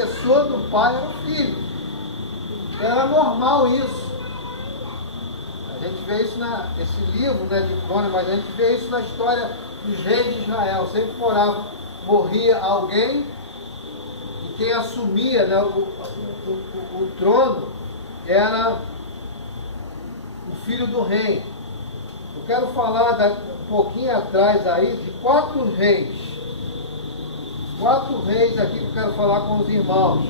sucessor do pai era o filho. Era normal isso. A gente vê isso nesse livro, né, de Crônicas, mas a gente vê isso na história dos reis de Israel. Sempre morria alguém, e quem assumia, né, o trono era o filho do rei. Eu quero falar um pouquinho atrás aí de 4 reis. 4 reis aqui que eu quero falar com os irmãos.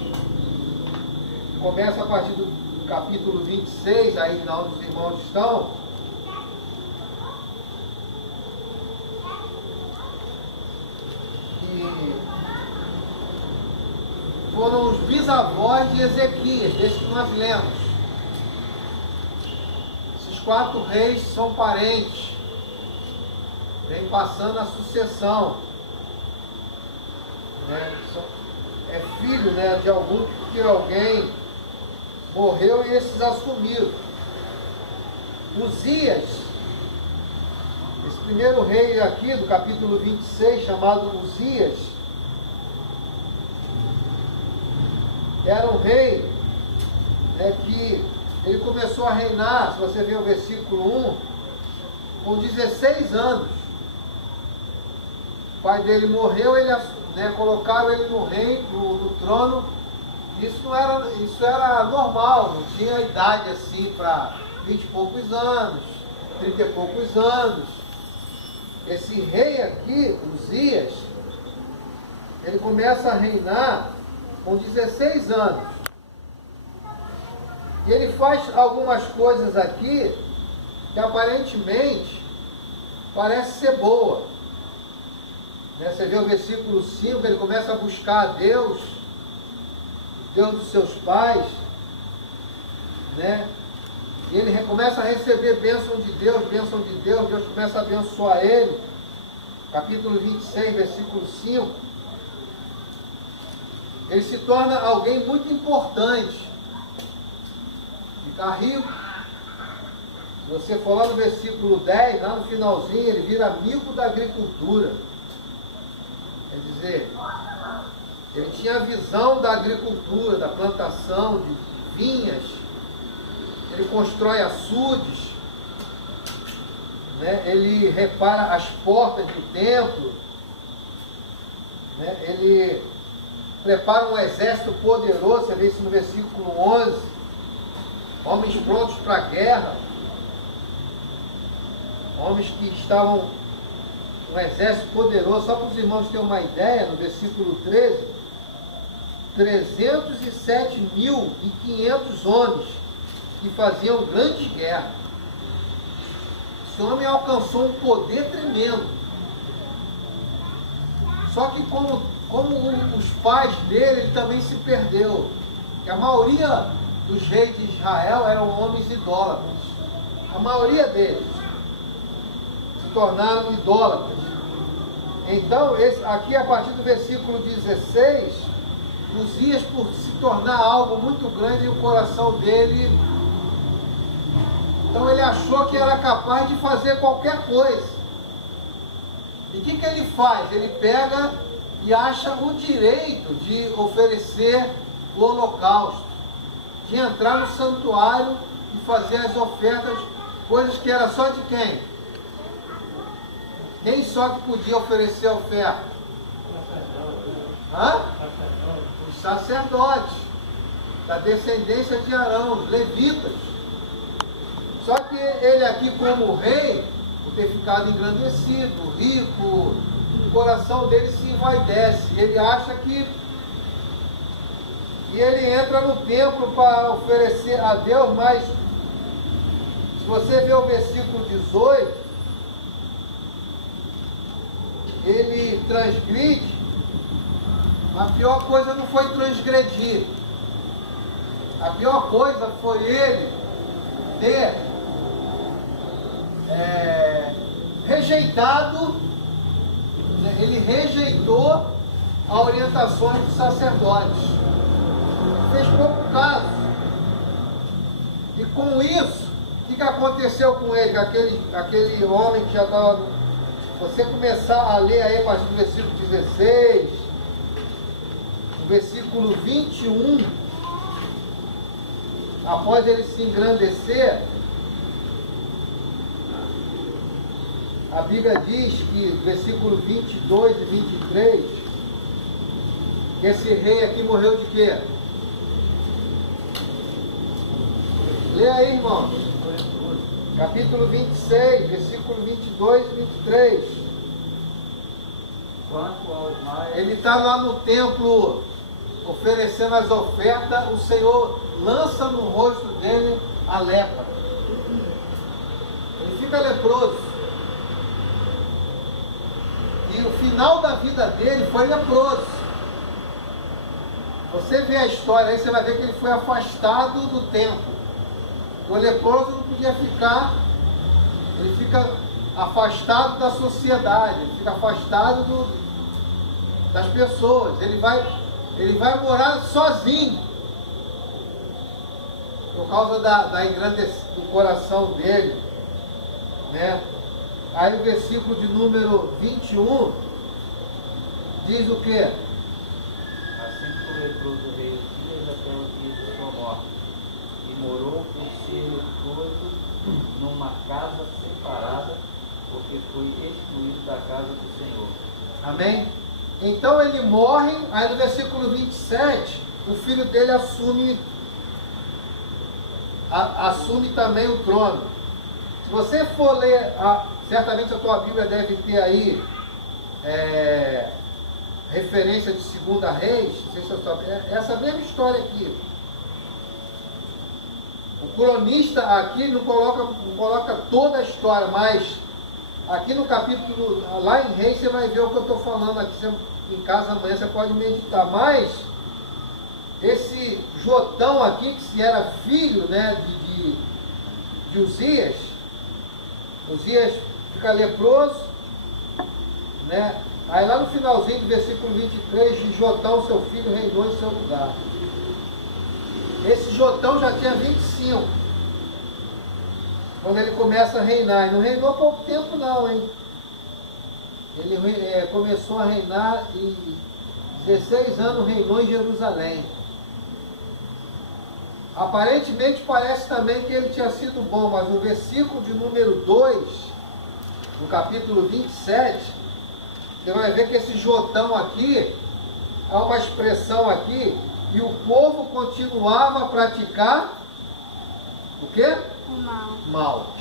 Começa a partir do capítulo 26, aí onde os irmãos estão. E foram os bisavós de Ezequias, desses que nós lemos. Esses 4 reis são parentes, vem passando a sucessão, né? É filho, né, de algum que alguém morreu e esses assumiram. Uzias, esse primeiro rei aqui do capítulo 26, chamado Uzias, era um rei, né, que ele começou a reinar, se você ver o versículo 1, com 16 anos. O pai dele morreu, colocaram ele no reino, no trono. Isso era normal, não tinha idade assim para 20 e poucos anos, 30 e poucos anos. Esse rei aqui, Uzias, ele começa a reinar com 16 anos. E ele faz algumas coisas aqui que aparentemente parece ser boa. Você vê o versículo 5, ele começa a buscar a Deus, Deus dos seus pais, né? E ele começa a receber bênção de Deus, Deus começa a abençoar ele. Capítulo 26, versículo 5. Ele se torna alguém muito importante. Fica rico. Se você for lá no versículo 10, lá no finalzinho, ele vira amigo da agricultura. Quer dizer, ele tinha a visão da agricultura, da plantação de vinhas. Ele constrói açudes, né? Ele repara as portas do templo, né? Ele prepara um exército poderoso, você vê isso no versículo 11, homens prontos para a guerra, homens que estavam, um exército poderoso. Só para os irmãos terem uma ideia, no versículo 13, 307.500 homens que faziam grande guerra. Esse homem alcançou um poder tremendo. Só que como os pais dele, ele também se perdeu. Porque a maioria dos reis de Israel eram homens idólatras. A maioria deles se tornaram idólatras. Então, aqui a partir do versículo 16, Uzias, por se tornar algo muito grande no coração dele, então ele achou que era capaz de fazer qualquer coisa. E o que ele faz? Ele pega e acha o direito de oferecer o holocausto, de entrar no santuário e fazer as ofertas, coisas que era só de quem? Quem só que podia oferecer a oferta? Os sacerdotes, da descendência de Arão, os levitas. Só que ele aqui, como rei, por ter ficado engrandecido, rico, o coração dele se envaidece. Ele acha que... E ele entra no templo para oferecer a Deus, mas se você ver o versículo 18, ele transgride. A pior coisa não foi transgredir. A pior coisa foi ele ter rejeitado, né? Ele rejeitou a orientação dos sacerdotes. Fez pouco caso. E com isso, o que aconteceu com ele? Aquele homem que já estava... Você começar a ler aí a partir do versículo 16, versículo 21, após ele se engrandecer, a Bíblia diz que, versículo 22 e 23, que esse rei aqui morreu de quê? Lê aí, irmãos. Capítulo 26, versículo 22 e 23. Ele está lá no templo oferecendo as ofertas, o Senhor lança no rosto dele a lepra. Ele fica leproso. E o final da vida dele foi leproso. Você vê a história aí, você vai ver que ele foi afastado do templo. O leproso não podia ficar, ele fica afastado da sociedade, ele fica afastado das pessoas. Ele vai morar sozinho. Por causa da do coração dele. Né? Aí o versículo de número 21 diz o quê? Assim que o leproso veio dias até o dia de sua morte, e morou por ser leproso numa casa separada, porque foi excluído da casa do Senhor. Amém? Então ele morre, aí no versículo 27, o filho dele assume também o trono. Se você for ler, certamente a tua Bíblia deve ter aí referência de 2 Reis, não sei se eu sabe, essa mesma história aqui. O cronista aqui não coloca toda a história, mas aqui no capítulo, lá em Reis, você vai ver o que eu estou falando aqui. Você, em casa amanhã você pode meditar. Mas esse Jotão aqui, que se era filho, né, de Uzias fica leproso, né? Aí lá no finalzinho do versículo 23, de Jotão, seu filho, reinou em seu lugar. Esse Jotão já tinha 25 quando ele começa a reinar. E não reinou há pouco tempo não, hein? Ele começou a reinar e 16 anos reinou em Jerusalém. Aparentemente parece também que ele tinha sido bom, mas no versículo de número 2, no capítulo 27, você vai ver que esse Jotão aqui, há uma expressão aqui, e o povo continuava a praticar o quê? O mal.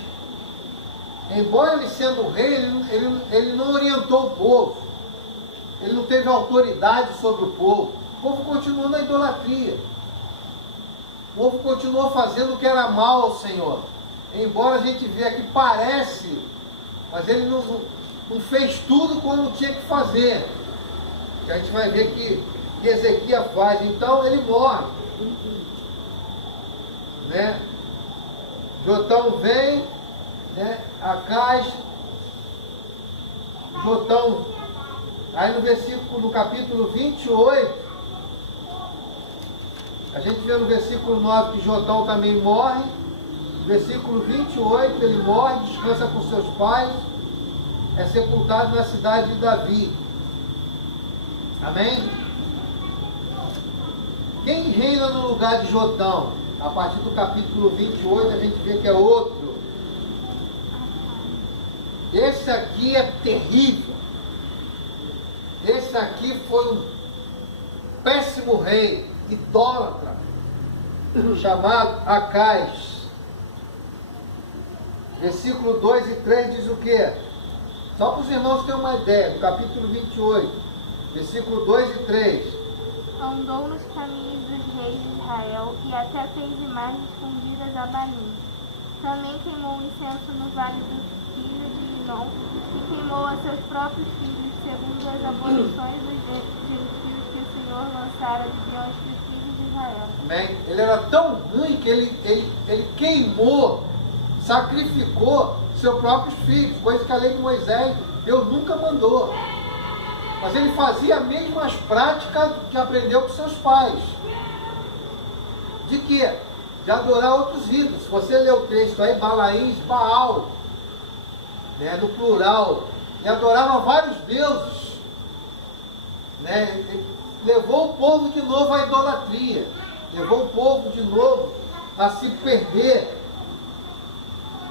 Embora ele sendo rei, ele não orientou o povo. Ele não teve autoridade sobre o povo. O povo continuou na idolatria. O povo continuou fazendo o que era mal ao Senhor. Embora a gente veja que parece, mas ele não fez tudo como tinha que fazer. Que a gente vai ver que Ezequias faz. Então ele morre. Né? Jotão vem, né? Acais, Jotão, aí no capítulo 28, a gente vê no versículo 9 que Jotão também morre. No versículo 28 ele morre, descansa com seus pais, é sepultado na cidade de Davi. Amém? Quem reina no lugar de Jotão? A partir do capítulo 28 a gente vê que é outro. Esse aqui é terrível. Esse aqui foi um péssimo rei, idólatra, chamado Acais. Versículo 2 e 3 diz o quê? Só para os irmãos terem uma ideia, do capítulo 28, versículo 2 e 3. Andou nos caminhos dos reis de Israel e até fez imagens fundidas a Balim. Também queimou incenso no vale do filho de Inom e queimou a seus próprios filhos, segundo as abolições dos gentios que o Senhor lançara diante dos filhos de Israel. Amém? Ele era tão ruim que ele queimou, sacrificou seus próprios filhos, coisa que a lei de Moisés, Deus nunca mandou. Mas ele fazia as mesmas práticas que aprendeu com seus pais. De quê? De adorar outros ídolos. Se você ler o texto aí, Balaíns, Baal, né, no plural, e adorava vários deuses. Né? levou o povo de novo à idolatria, levou o povo de novo a se perder.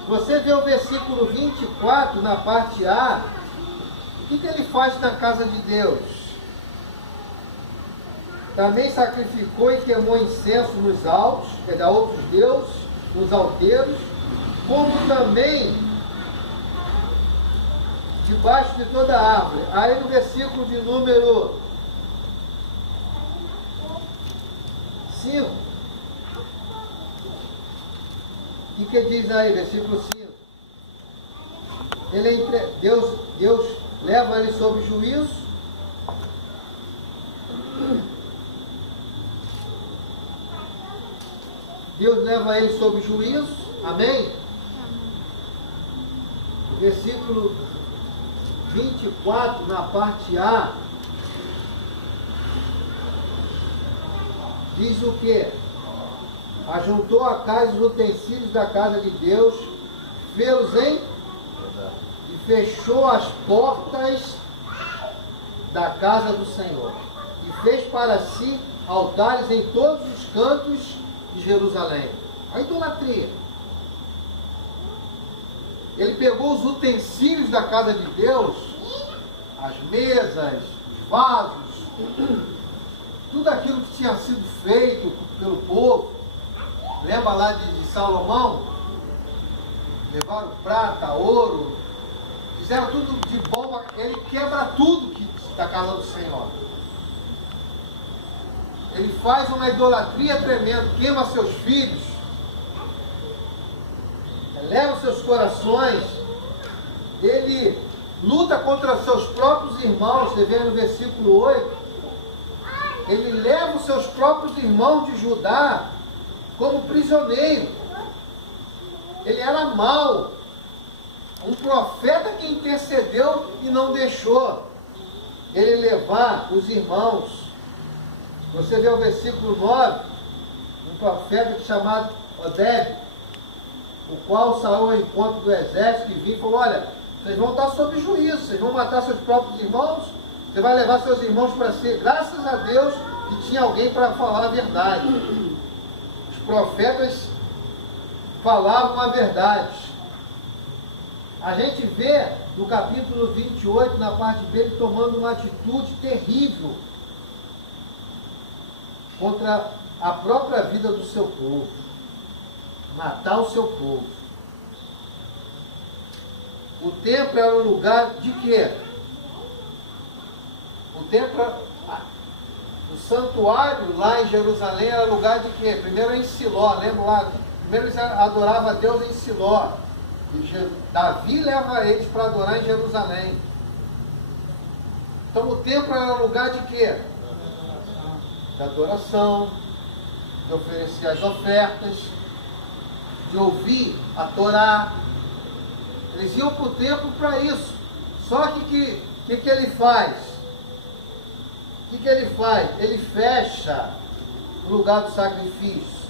Você vê o versículo 24 na parte A, o que ele faz na casa de Deus? Também sacrificou e queimou incenso nos altos, a outros deuses, nos alteiros, como também debaixo de toda árvore. Aí no versículo de número 5, o que diz aí, versículo 5? Deus leva ele sob juízo. Deus leva ele sob juízo. Amém? Versículo 24, na parte A, diz o que? Ajuntou a casa os utensílios da casa de Deus, fê-los e fechou as portas da casa do Senhor. E fez para si altares em todos os cantos de Jerusalém. A idolatria. Ele pegou os utensílios da casa de Deus, as mesas, os vasos, tudo aquilo que tinha sido feito pelo povo. Lembra lá de Salomão? Levaram prata, ouro, fizeram tudo de bom. Ele quebra tudo da casa do Senhor. Ele faz uma idolatria tremenda, queima seus filhos, eleva seus corações, ele luta contra seus próprios irmãos. Você vê no versículo 8, ele leva os seus próprios irmãos de Judá como prisioneiro. Ele era mau, um profeta que intercedeu e não deixou ele levar os irmãos. Você vê o versículo 9, um profeta chamado Oded, o qual saiu ao encontro do exército e viu e falou: olha, vocês vão estar sob juízo, vocês vão matar seus próprios irmãos, você vai levar seus irmãos para ser. Graças a Deus que tinha alguém para falar a verdade. Os profetas falavam a verdade. A gente vê no capítulo 28, na parte B, ele tomando uma atitude terrível contra a própria vida do seu povo. Matar o seu povo. O templo era um lugar de quê? O templo, o santuário lá em Jerusalém era lugar de quê? Primeiro em Siló, lembra lá? Primeiro eles adoravam a Deus em Siló. E Davi leva eles para adorar em Jerusalém. Então o templo era lugar de quê? De adoração, de oferecer as ofertas, de ouvir a Torá. Eles iam para o templo para isso. Só que ele faz? O que ele faz? Ele fecha o lugar do sacrifício.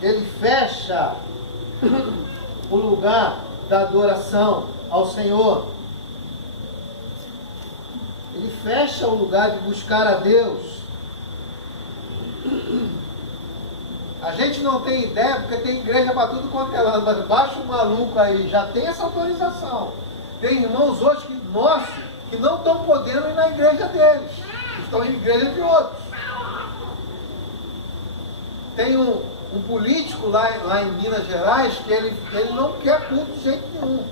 Ele fecha o lugar da adoração ao Senhor. Ele fecha o lugar de buscar a Deus. A gente não tem ideia, porque tem igreja para tudo quanto é lado, mas baixa um maluco aí, já tem essa autorização. Tem irmãos hoje que não estão podendo ir na igreja deles, estão em igreja de outros. Tem um político lá em Minas Gerais que ele não quer culto de jeito nenhum.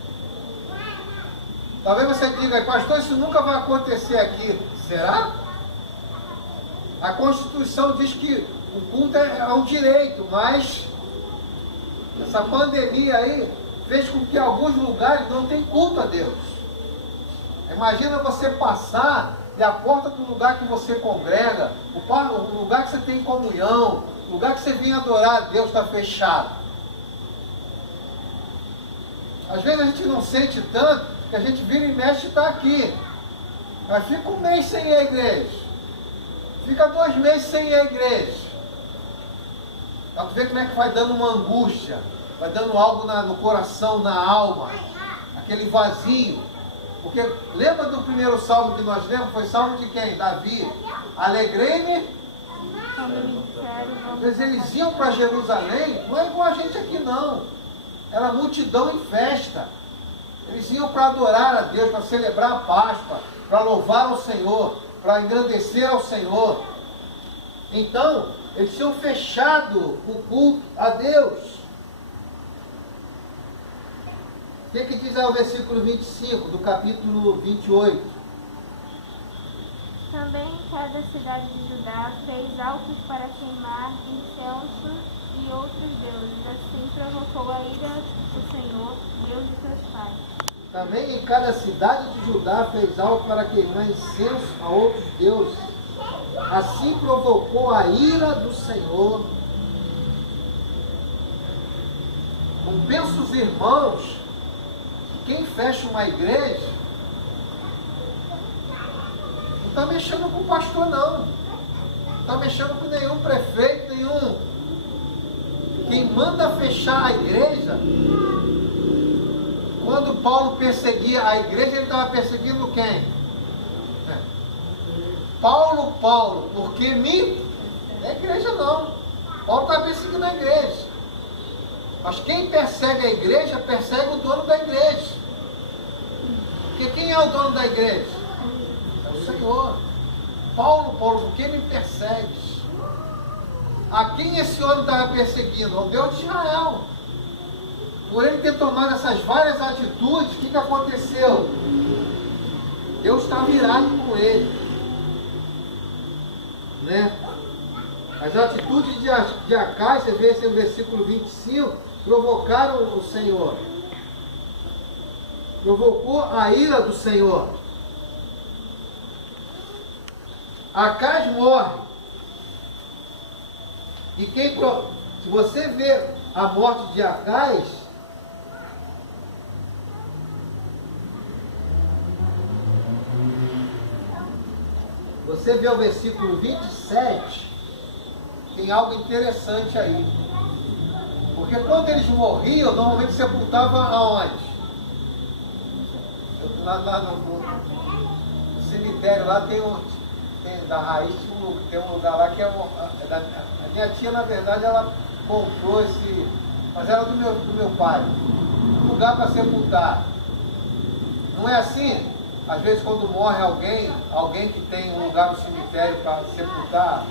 Talvez você diga: pastor, isso nunca vai acontecer aqui. Será? A Constituição diz que o culto é um direito, mas essa pandemia aí fez com que alguns lugares não tenham culto a Deus. Imagina você passar e a porta do lugar que você congrega, o lugar que você tem comunhão, o lugar que você vem adorar a Deus está fechado. Às vezes a gente não sente tanto, que a gente vira e mexe e está aqui. Mas fica um mês sem ir à igreja. Fica 2 meses sem ir à igreja. Para tu ver como é que vai dando uma angústia, vai dando algo no coração, na alma, aquele vazio. Porque lembra do primeiro salmo que nós lemos? Foi salmo de quem? Davi. Alegrei-me. Mas eles iam para Jerusalém, não é igual a gente aqui não. Era multidão em festa. Eles iam para adorar a Deus, para celebrar a Páscoa, para louvar ao Senhor, para engrandecer ao Senhor. Então, eles tinham fechado o culto a Deus. O que diz aí o versículo 25 do capítulo 28? Também em cada cidade de Judá fez altos para queimar incenso e outros deuses. Assim provocou a ira do Senhor, Deus de seus pais. Também em cada cidade de Judá fez algo para queimar incenso a outros deuses. Assim provocou a ira do Senhor. Compensa os irmãos que quem fecha uma igreja não está mexendo com o pastor não. Não está mexendo com nenhum prefeito, nenhum. Quem manda fechar a igreja, quando Paulo perseguia a igreja, ele estava perseguindo quem? Paulo, porque me... Não é igreja não. Paulo estava perseguindo a igreja. Mas quem persegue a igreja, persegue o dono da igreja. Porque quem é o dono da igreja? É o Senhor. Paulo, por que me persegues? A quem esse homem estava perseguindo? Ao Deus de Israel. Por ele ter tomado essas várias atitudes, o que aconteceu? Deus está virado com ele. Né? As atitudes de Acais, você vê esse no versículo 25, provocaram o Senhor. Provocou a ira do Senhor. Acais morre. E se você vê a morte de Acais, você vê o versículo 27, tem algo interessante aí. Porque quando eles morriam, normalmente sepultavam aonde? Lá no cemitério, lá tem da raiz, tem um lugar lá que a minha tia, na verdade, ela comprou mas era do meu pai, um lugar para sepultar. Não é assim? Às vezes quando morre alguém que tem um lugar no cemitério para sepultar,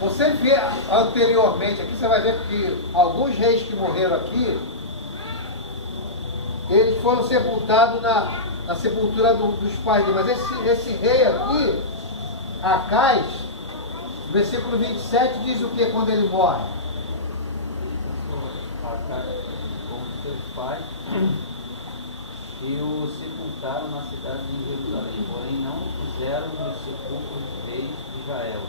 você vê anteriormente, aqui você vai ver que alguns reis que morreram aqui, eles foram sepultados na sepultura dos pais dele. Mas esse rei aqui, Acais, versículo 27 diz o que quando ele morre? Acais com seus pais e o sepultaram na cidade de Jerusalém, porém não o fizeram nos sepulcros dos reis de Israel.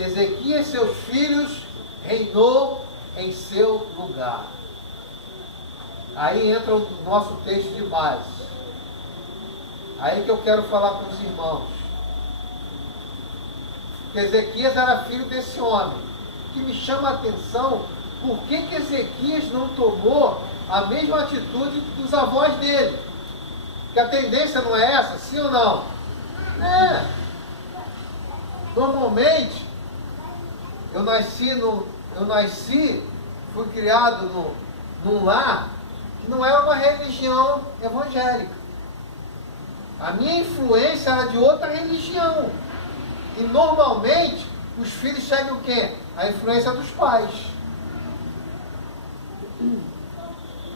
Ezequias, seus filhos, reinou em seu lugar. Aí entra o nosso texto de base. Aí que eu quero falar com os irmãos. Que Ezequias era filho desse homem. Que me chama a atenção, por que Ezequias não tomou a mesma atitude dos avós dele? Que a tendência não é essa, sim ou não? É. Normalmente, eu nasci, fui criado num lar que não era uma religião evangélica. A minha influência era de outra religião. E normalmente, os filhos seguem o quê? A influência dos pais.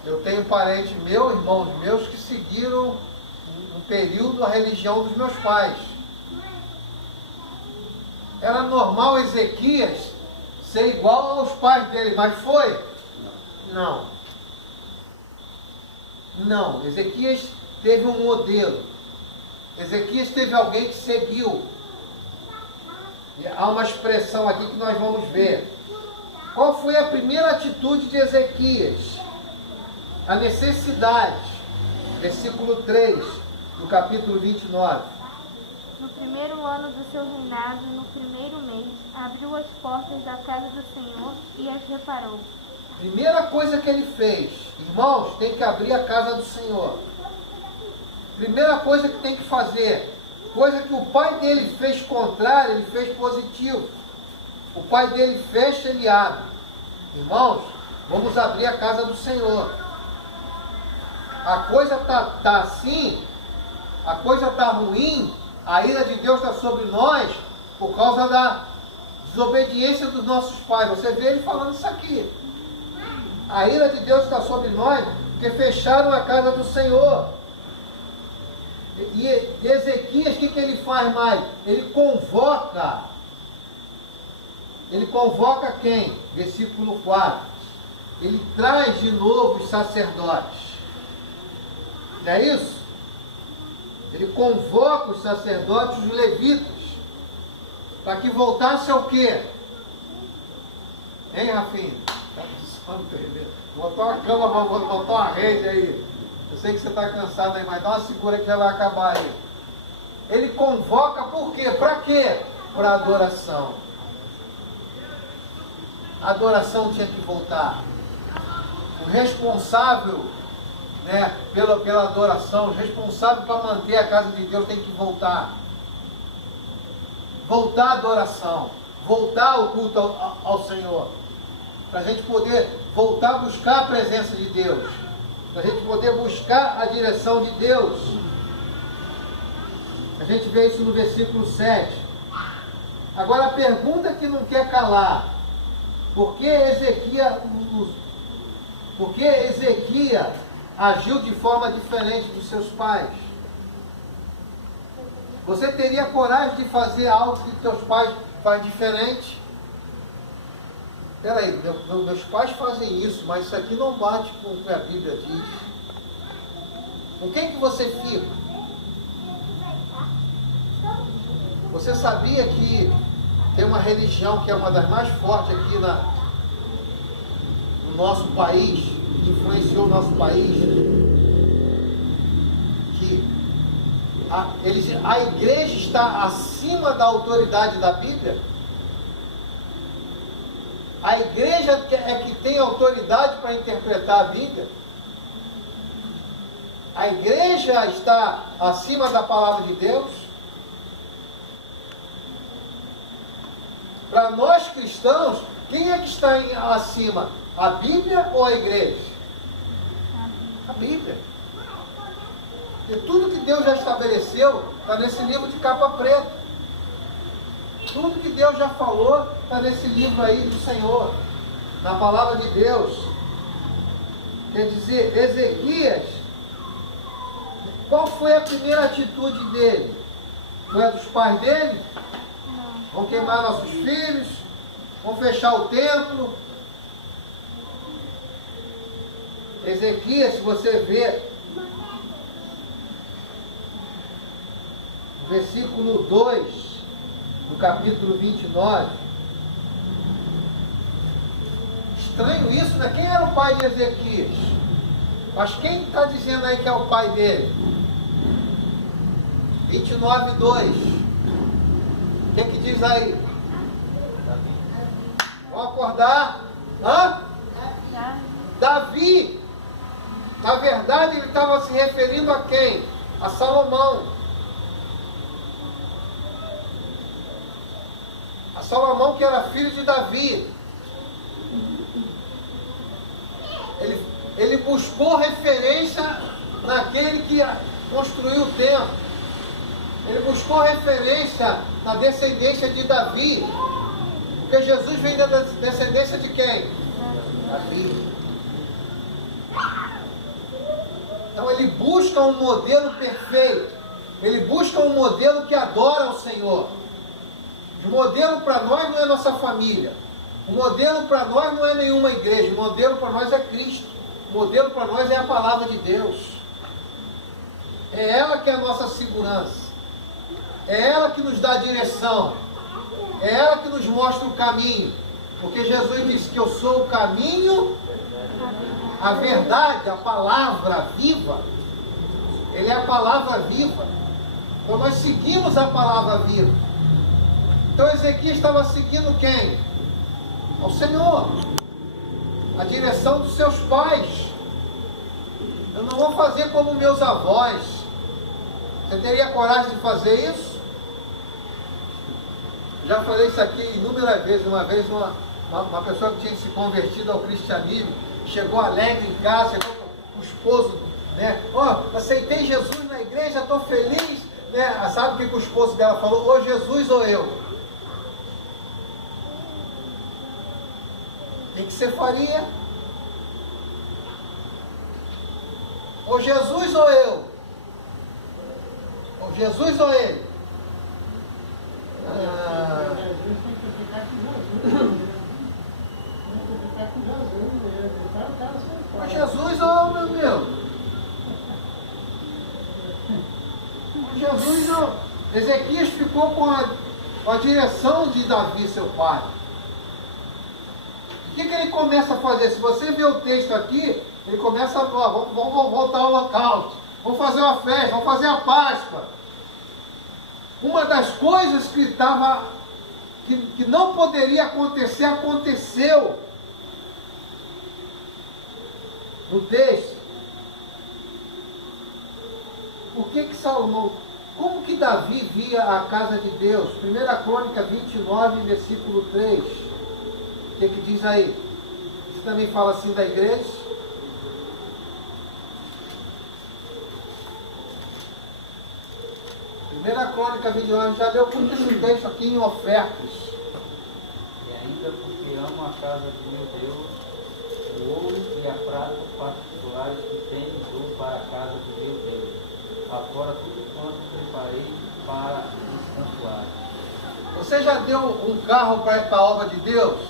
Eu tenho parentes meus, irmãos meus, que seguiram um período a religião dos meus pais. Era normal Ezequias ser igual aos pais dele, mas foi? Não. Não. Ezequias teve um modelo. Ezequias teve alguém que seguiu. E há uma expressão aqui que nós vamos ver. Qual foi a primeira atitude de Ezequias? A necessidade. Versículo 3, do capítulo 29. No primeiro ano do seu reinado, no primeiro mês, abriu as portas da casa do Senhor e as reparou. Primeira coisa que ele fez, irmãos, tem que abrir a casa do Senhor. Primeira coisa que tem que fazer, coisa que o pai dele fez contrário, ele fez positivo. O pai dele fecha, ele abre. Irmãos, vamos abrir a casa do Senhor. A coisa tá assim, a coisa está ruim, a ira de Deus está sobre nós por causa da desobediência dos nossos pais. Você vê ele falando isso aqui. A ira de Deus está sobre nós porque fecharam a casa do Senhor. E Ezequias, o que ele faz mais? Ele convoca quem? Versículo 4. Ele traz de novo os sacerdotes. Não é isso? Ele convoca os sacerdotes, os levitas, para que voltasse ao quê? Hein, Rafinha? Botou uma cama, botou uma rede aí. Eu sei que você está cansado aí, mas dá uma segura que já vai acabar aí. Ele convoca por quê? Para quê? Para adoração. A adoração tinha que voltar. O responsável, né, pela adoração, o responsável para manter a casa de Deus tem que voltar. Voltar a adoração. Voltar o culto ao Senhor. Para a gente poder voltar a buscar a presença de Deus. Para a gente poder buscar a direção de Deus. A gente vê isso no versículo 7. Agora a pergunta que não quer calar. Por que Ezequias agiu de forma diferente dos seus pais? Você teria coragem de fazer algo que teus pais fazem diferente? Peraí, meus pais fazem isso, mas isso aqui não bate com o que a Bíblia diz. Com quem que você fica? Você sabia que tem uma religião que é uma das mais fortes aqui no nosso país, que influenciou o nosso país, que a igreja está acima da autoridade da Bíblia? A igreja é que tem autoridade para interpretar a Bíblia? A igreja está acima da palavra de Deus? Para nós cristãos, quem é que está acima? A Bíblia ou a igreja? A Bíblia. Porque tudo que Deus já estabeleceu está nesse livro de capa preta. Tudo que Deus já falou está nesse livro aí do Senhor, na palavra de Deus. Quer dizer, Ezequias, qual foi a primeira atitude dele? Foi a dos pais dele? Vão queimar nossos filhos? Vão fechar o templo? Ezequias, se você vê, no versículo 2, do capítulo 29, estranho isso, né? Quem era o pai de Ezequias? Mas quem está dizendo aí que é o pai dele? 29:2. O que diz aí? Vão acordar? Hã? Davi. Na verdade, ele estava se referindo a quem? A Salomão. A Salomão, que era filho de Davi. Ele buscou referência naquele que construiu o templo. Ele buscou referência na descendência de Davi. Porque Jesus vem da descendência de quem? Davi. Então ele busca um modelo perfeito. Ele busca um modelo que adora o Senhor. O modelo para nós não é nossa família. O modelo para nós não é nenhuma igreja. O modelo para nós é Cristo. O modelo para nós é a palavra de Deus. É ela que é a nossa segurança. É ela que nos dá a direção. É ela que nos mostra o caminho. Porque Jesus disse que eu sou o caminho, a verdade, a palavra viva. Ele é a palavra viva. Então nós seguimos a palavra viva. Então Ezequias estava seguindo quem? Ao Senhor. a direção dos seus pais. Eu não vou fazer como meus avós. Você teria coragem de fazer isso? Já falei isso aqui inúmeras vezes. Uma vez uma pessoa que tinha se convertido ao cristianismo, chegou alegre em casa, chegou com o esposo, né? Aceitei Jesus na igreja, estou feliz, né? Sabe o que o esposo dela falou? Ou Jesus ou eu. O que você faria? Ou Jesus ou eu? Ou Jesus ou ele? Mas Jesus ou meu? Jesus ou... Ezequias ficou com a direção de Davi, seu pai. O que ele começa a fazer? Se você ver o texto aqui, ele começa a... vamos voltar ao holocausto. Vamos fazer uma festa, vamos fazer a Páscoa. Uma das coisas que não poderia acontecer, aconteceu no texto. Por que Salomão, como que Davi via a casa de Deus? 1 Crônica 29, versículo 3. O que diz aí? Você também fala assim da igreja? Primeira Crônica 29, já deu muito esse texto aqui em ofertas. E ainda porque amo a casa do meu Deus, o ouro e a prata particulares que tenho dou para a casa do meu Deus, afora tudo quanto preparei para o santuário. Você já deu um carro para a obra de Deus?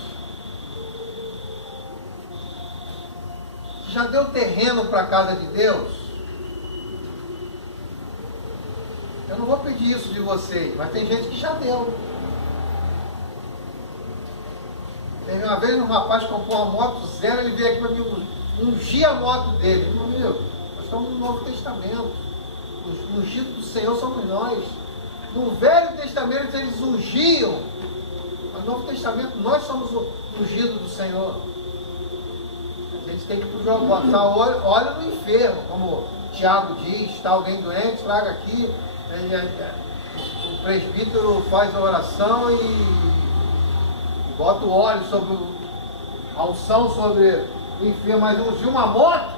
Você já deu terreno para a casa de Deus? Eu não vou pedir isso de vocês, mas tem gente que já deu. Teve uma vez um rapaz que comprou uma moto zero, ele veio aqui para mim ungir a moto dele. Meu amigo, nós estamos no Novo Testamento. Os ungidos do Senhor somos nós. No Velho Testamento eles ungiam. No Novo Testamento nós somos ungidos do Senhor. A gente tem que botar óleo no enfermo, como Tiago diz, está alguém doente, traga aqui. O presbítero faz a oração e bota o óleo sobre a unção sobre o enfermo, mas ungiu uma moto.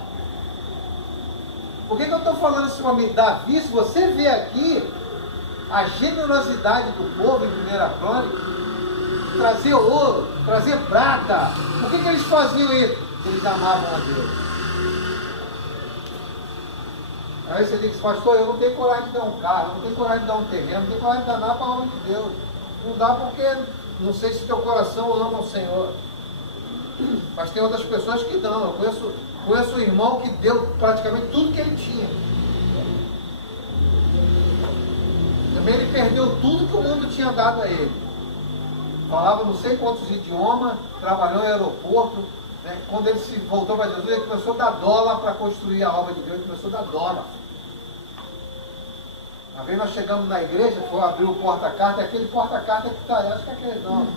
Por que eu estou falando isso para mim? Davi, se você vê aqui a generosidade do povo em 1 Crônica, trazer ouro, trazer prata, por que eles faziam isso? Eles amavam a Deus. Aí você diz, pastor, eu não tenho coragem de dar um carro, eu não tenho coragem de dar um terreno, não tenho coragem de dar nada para a obra de Deus. Não dá porque não sei se teu coração ama o Senhor. Mas tem outras pessoas que dão. Eu conheço um irmão que deu praticamente tudo que ele tinha. Também ele perdeu tudo que o mundo tinha dado a ele. Falava não sei quantos idiomas, trabalhou em aeroporto. Né? Quando ele se voltou para Jesus, ele começou a dar dólar para construir a obra de Deus, ele começou a dar dólar. Uma vez nós chegamos na igreja, foi abrir o porta-carta, aquele porta-carta que está ali, acho que é aquele não,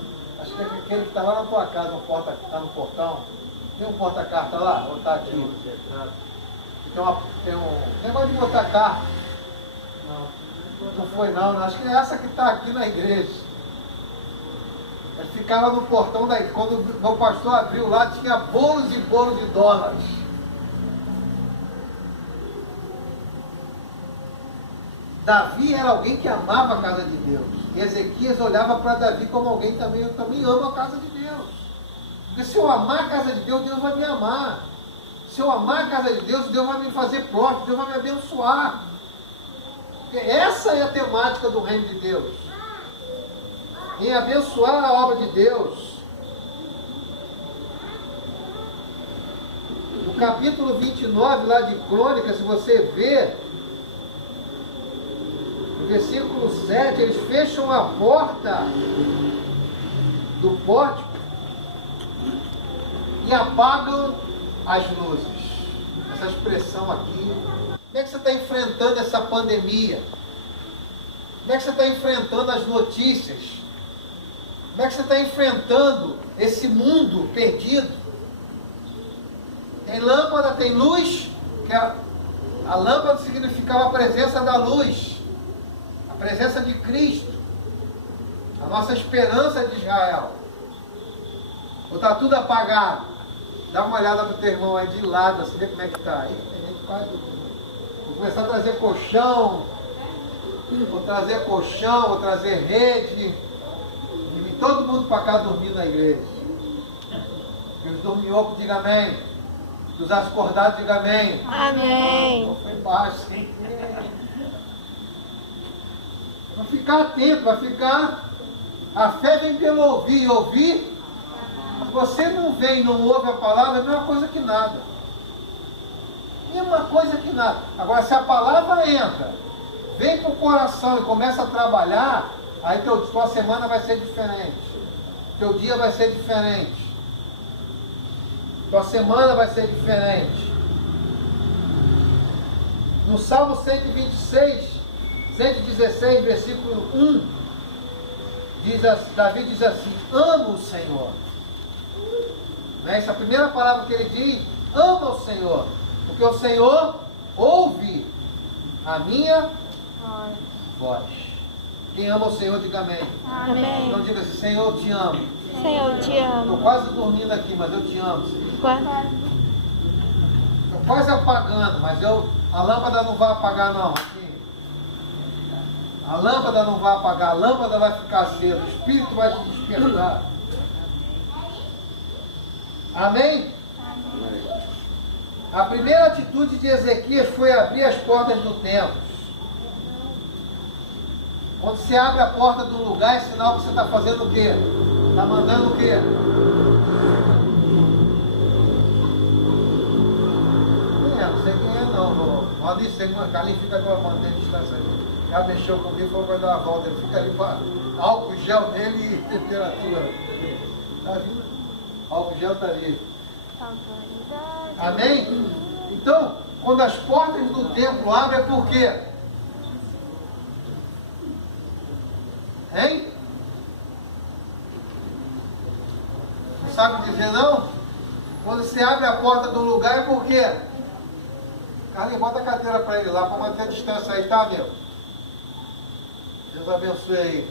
acho que é aquele que está lá na tua casa, no porta, que está no portão. Tem um porta-carta lá? Ou está aqui? Tem um negócio de botar carta. Não foi não, acho que é essa que está aqui na igreja. Ele ficava no portão da igreja, quando o meu pastor abriu lá, tinha bolos e bolos de dólares. Davi era alguém que amava a casa de Deus. E Ezequias olhava para Davi como alguém também, eu também amo a casa de Deus. Porque se eu amar a casa de Deus, Deus vai me amar. Se eu amar a casa de Deus, Deus vai me fazer próspero, Deus vai me abençoar. Porque essa é a temática do reino de Deus. Em abençoar a obra de Deus. No capítulo 29 lá de Crônicas, se você ver, no versículo 7, eles fecham a porta do pórtico e apagam as luzes. Essa expressão aqui. Como é que você está enfrentando essa pandemia? Como é que você está enfrentando as notícias? Como é que você está enfrentando esse mundo perdido? Tem lâmpada, tem luz, que a lâmpada significava a presença da luz, a presença de Cristo, a nossa esperança de Israel. Ou está tudo apagado? Dá uma olhada para o teu irmão aí de lado, assim, vê como é que está. Aí a gente quase vou começar a trazer colchão, vou trazer rede, e vir todo mundo para cá dormir na igreja. E os dorminhocos, diga amém. Os acordados, diga amém. Amém. Foi baixo, hein? Vai ficar atento, vai ficar. A fé vem pelo ouvir, e ouvir. Se você não vem e não ouve a palavra, é a mesma coisa que nada. Mesma coisa que nada. Agora, se a palavra entra, vem para o coração e começa a trabalhar, aí tua semana vai ser diferente. Teu dia vai ser diferente. Tua semana vai ser diferente. No Salmo 116, versículo 1, Davi diz assim: amo o Senhor. Essa é a primeira palavra que ele diz: ama o Senhor, porque o Senhor ouve a minha voz. Quem ama o Senhor, diga amém. Amém. Então diga assim: Senhor, eu te amo. Senhor, eu te amo. Estou quase dormindo aqui, mas eu te amo, Senhor. Estou quase apagando, mas a lâmpada não vai apagar, não. A lâmpada não vai apagar, a lâmpada vai ficar acesa, o Espírito vai te despertar. Amém? A primeira atitude de Ezequias foi abrir as portas do templo. Quando você abre a porta de um lugar, é sinal que você está fazendo o quê? Está mandando o quê? Não sei quem é não. Pode ser que uma Carlinhos fica com a bandeira de distância ali. Já mexeu comigo, falou para dar uma volta. Ele fica ali para álcool gel dele e temperatura. Está vindo? Álcool gel está ali. Amém? Então, quando as portas do templo abrem, é por quê? Hein? Não sabe dizer não? Quando você abre a porta do lugar, é por quê? Carlinhos, bota a cadeira para ele lá, para manter a distância aí, tá, meu? Deus abençoe aí.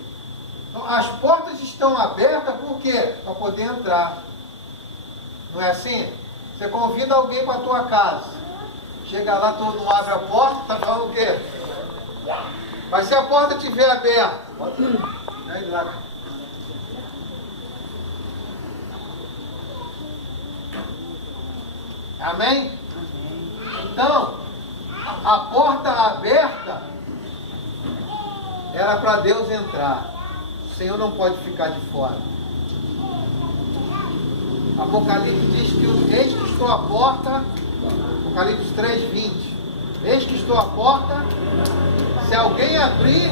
Então, as portas estão abertas por quê? Para poder entrar. Não é assim? Você convida alguém para a tua casa. Chega lá, todo mundo abre a porta, está falando o quê? Mas se a porta estiver aberta, bota aí lá. Amém? Então, a porta aberta era para Deus entrar. O Senhor não pode ficar de fora. Apocalipse diz que eis que estou à porta, Apocalipse 3:20. Eis que estou à porta, se alguém abrir,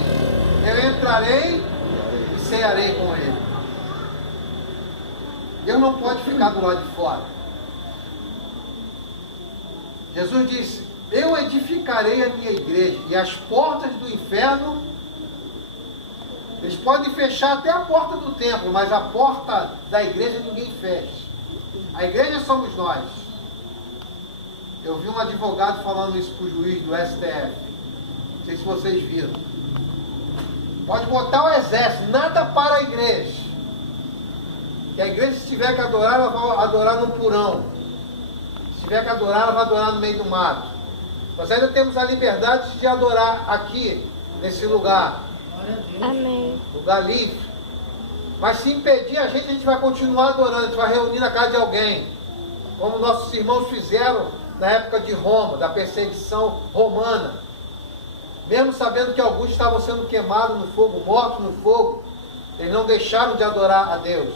eu entrarei e cearei com ele. Deus não pode ficar do lado de fora. Jesus disse: eu edificarei a minha igreja, e as portas do inferno, eles podem fechar até a porta do templo, mas a porta da igreja ninguém fecha. A igreja somos nós. Eu vi um advogado falando isso para o juiz do STF. Não sei se vocês viram. Pode botar o exército, nada para a igreja. Que a igreja, se tiver que adorar, ela vai adorar no porão. Se tiver que adorar, ela vai adorar no meio do mato. Nós ainda temos a liberdade de adorar aqui, nesse lugar. Amém. Lugar livre. Mas se impedir a gente vai continuar adorando, a gente vai reunir na casa de alguém. Como nossos irmãos fizeram na época de Roma, da perseguição romana. Mesmo sabendo que alguns estavam sendo queimados no fogo, mortos no fogo, eles não deixaram de adorar a Deus.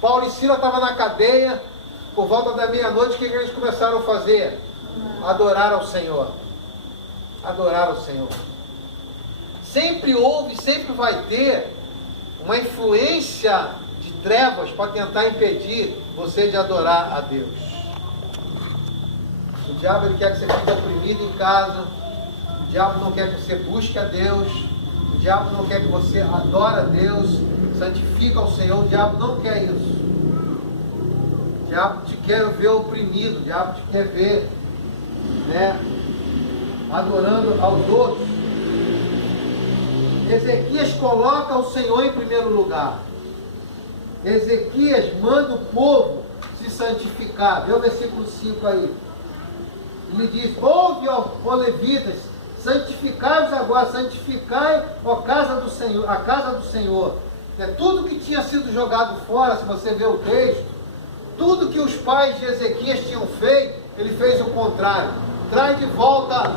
Paulo e Silas estavam na cadeia, por volta da meia-noite, o que eles começaram a fazer? Adorar ao Senhor. Adorar ao Senhor. Sempre houve, sempre vai ter uma influência de trevas para tentar impedir você de adorar a Deus. O diabo, ele quer que você fique oprimido em casa. O diabo não quer que você busque a Deus. O diabo não quer que você adore a Deus, santifique ao Senhor. O diabo não quer isso. O diabo te quer ver oprimido, o diabo te quer ver, né, adorando aos outros. Ezequias coloca o Senhor em primeiro lugar. Ezequias manda o povo se santificar. Vê o versículo 5 aí. Ele diz: ouve, ó levitas, santificai-vos agora, santificai, ó casa do Senhor, a casa do Senhor. É tudo que tinha sido jogado fora, se você ver o texto, tudo que os pais de Ezequias tinham feito, ele fez o contrário. Traz de volta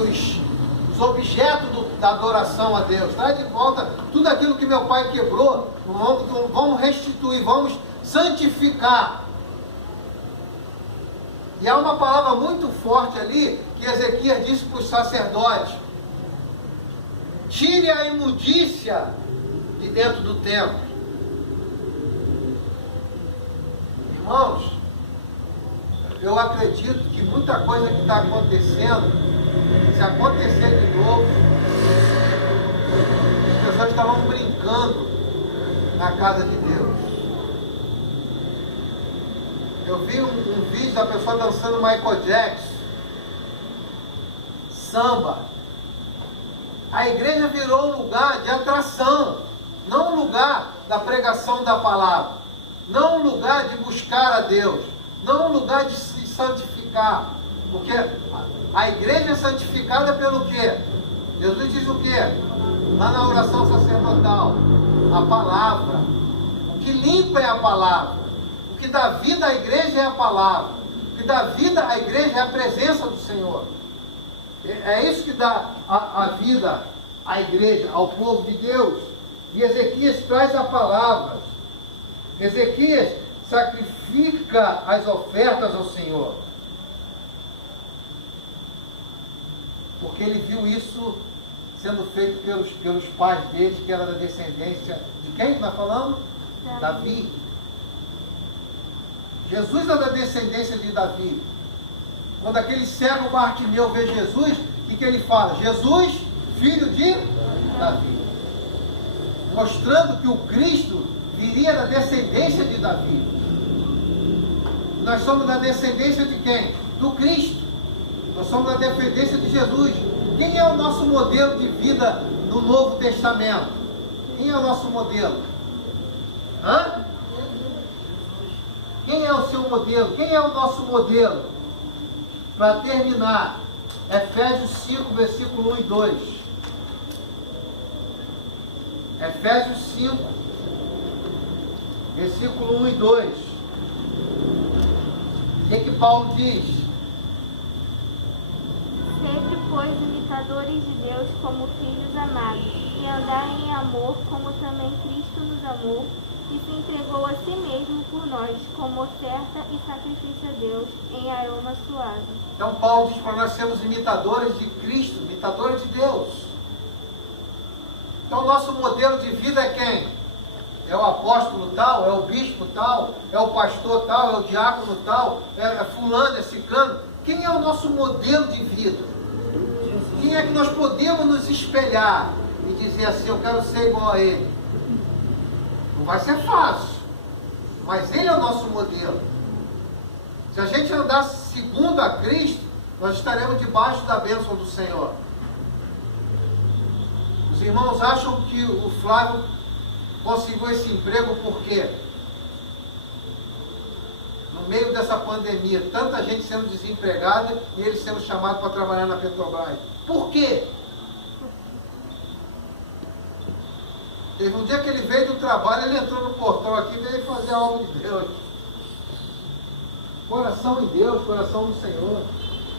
os objetos da adoração a Deus. Traz de volta tudo aquilo que meu pai quebrou. Vamos restituir, vamos santificar. E há uma palavra muito forte ali que Ezequias disse para os sacerdotes: tire a imundícia de dentro do templo. Irmãos, eu acredito que muita coisa que está acontecendo, se acontecer de novo, as pessoas estavam brincando na casa de Deus. Eu vi um vídeo da pessoa dançando Michael Jackson, samba. A igreja virou um lugar de atração, não um lugar da pregação da palavra, não um lugar de buscar a Deus, não um lugar de se santificar, porque a igreja é santificada pelo quê? Jesus diz o quê? Lá na oração sacerdotal: a palavra. O que limpa é a palavra. O que dá vida à igreja é a palavra. O que dá vida à igreja é a presença do Senhor. É isso que dá a vida à igreja, ao povo de Deus. E Ezequias traz a palavra. Ezequias sacrifica as ofertas ao Senhor, porque ele viu isso sendo feito pelos pais deles, que era da descendência de quem que nós falamos? Davi. Jesus é da descendência de Davi. Quando aquele cego Bartimeu vê Jesus, o que ele fala? Jesus, filho de Davi. Mostrando que o Cristo viria da descendência de Davi. Nós somos da descendência de quem? Do Cristo. Nós somos da descendência de Jesus. Quem é o nosso modelo de vida no Novo Testamento? Quem é o nosso modelo? Hã? Quem é o seu modelo? Quem é o nosso modelo? Para terminar, Efésios 5, versículo 1 e 2. Efésios 5, versículo 1 e 2. O que Paulo diz? Sede, pois, imitadores de Deus como filhos amados, e andai em amor, como também Cristo nos amou, e se entregou a si mesmo por nós, como oferta e sacrifício a Deus, em aroma suave. Então Paulo diz para nós sermos imitadores de Cristo, imitadores de Deus. Então nosso modelo de vida é quem? É o apóstolo tal, é o bispo tal, é o pastor tal, é o diácono tal, é fulano, é ciclano. Quem é o nosso modelo de vida? Quem é que nós podemos nos espelhar e dizer assim: eu quero ser igual a ele? Não vai ser fácil, mas ele é o nosso modelo. Se a gente andar segundo a Cristo, nós estaremos debaixo da bênção do Senhor. Os irmãos acham que o Flávio conseguiu esse emprego por quê? No meio dessa pandemia, tanta gente sendo desempregada e ele sendo chamado para trabalhar na Petrobras. Por quê? Teve um dia que ele veio do trabalho, ele entrou no portão aqui e veio fazer a obra de Deus. Coração em Deus, coração no Senhor.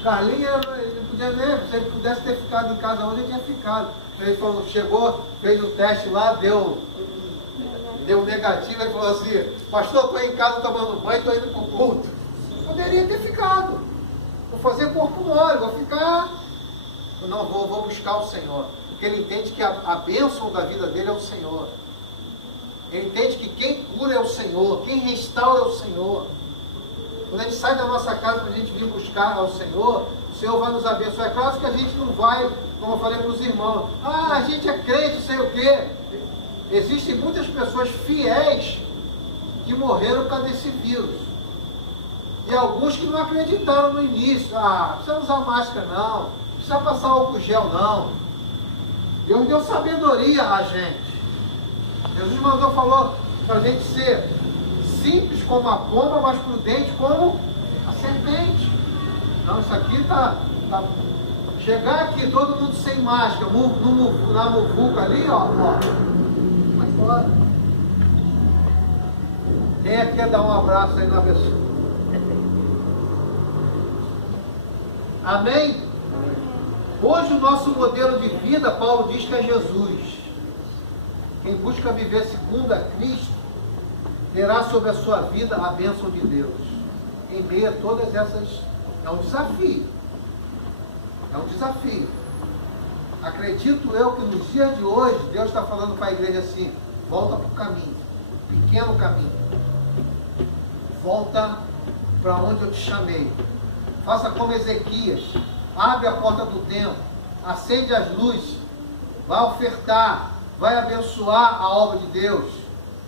Carlinhos, ele podia ver, se ele pudesse ter ficado em casa hoje, ele tinha ficado. Ele falou, chegou, fez o teste lá, deu negativo, ele falou assim: pastor, estou em casa tomando banho, estou indo para o culto. Poderia ter ficado. Vou fazer corpo mole, vou ficar. Não, vou buscar o Senhor. Porque ele entende que a bênção da vida dele é o Senhor. Ele entende que quem cura é o Senhor, quem restaura é o Senhor. Quando a gente sai da nossa casa para a gente vir buscar ao Senhor, o Senhor vai nos abençoar. É claro que a gente não vai, como eu falei para os irmãos, a gente é crente, sei o quê. Existem muitas pessoas fiéis que morreram por causa desse vírus. E alguns que não acreditaram no início. Ah, não precisa usar máscara não, não precisa passar álcool gel não. Deus deu sabedoria a gente. Jesus falou para a gente ser simples como a pomba, mas prudente como a serpente. Então isso aqui tá chegar aqui todo mundo sem máscara, na muvuca ali, ó, vai embora. Quem é que quer dar um abraço aí na pessoa? Amém? Hoje o nosso modelo de vida, Paulo diz que é Jesus. Quem busca viver segundo a Cristo, terá sobre a sua vida a bênção de Deus. Em meio a todas essas, é um desafio. É um desafio. Acredito eu que nos dias de hoje, Deus está falando para a igreja assim, volta para o caminho, pequeno caminho. Volta para onde eu te chamei. Faça como Ezequias, abre a porta do templo, acende as luzes, vai ofertar, vai abençoar a obra de Deus,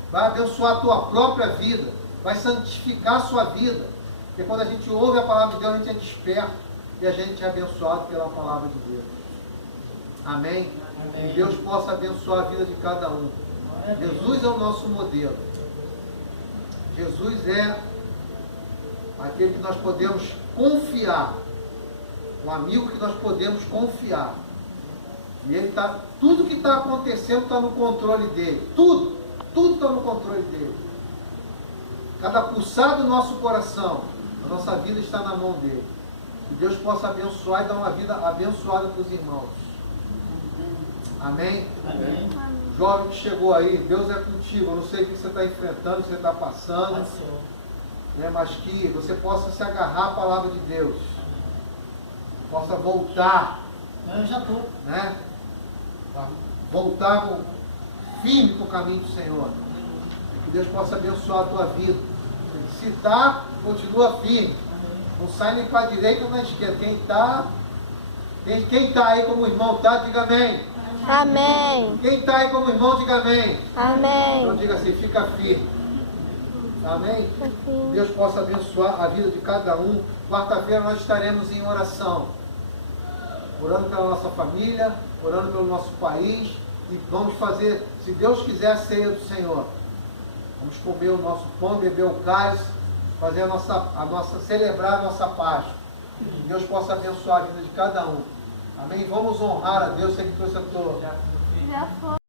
vai abençoar a tua própria vida, vai santificar a sua vida. Porque quando a gente ouve a palavra de Deus, a gente é desperto e a gente é abençoado pela palavra de Deus. Amém? Amém. Que Deus possa abençoar a vida de cada um. Jesus é o nosso modelo. Jesus é aquele que nós podemos confiar, um amigo que nós podemos confiar. E ele tá, tudo que está acontecendo está no controle dele. Tudo está no controle dele. Cada pulsar do nosso coração, a nossa vida está na mão dele. Que Deus possa abençoar e dar uma vida abençoada para os irmãos. Amém? Amém. Jovem que chegou aí, Deus é contigo. Eu não sei o que você está enfrentando, o que você está passando. Né, mas que você possa se agarrar à palavra de Deus. Possa voltar. Eu já estou. Né? Voltar firme para o caminho do Senhor. Que Deus possa abençoar a tua vida. Se está, continua firme. Não sai nem para a direita nem para a esquerda. Quem está aí como irmão está, diga amém. Amém. Quem está aí como irmão, diga amém. Amém. Então diga assim, fica firme. Amém? Deus possa abençoar a vida de cada um. Quarta-feira nós estaremos em oração. Orando pela nossa família, orando pelo nosso país. E vamos fazer, se Deus quiser, a ceia do Senhor. Vamos comer o nosso pão, beber o cálice, fazer celebrar a nossa Páscoa. Que Deus possa abençoar a vida de cada um. Amém? Vamos honrar a Deus. Você que trouxe a tua... Já foi.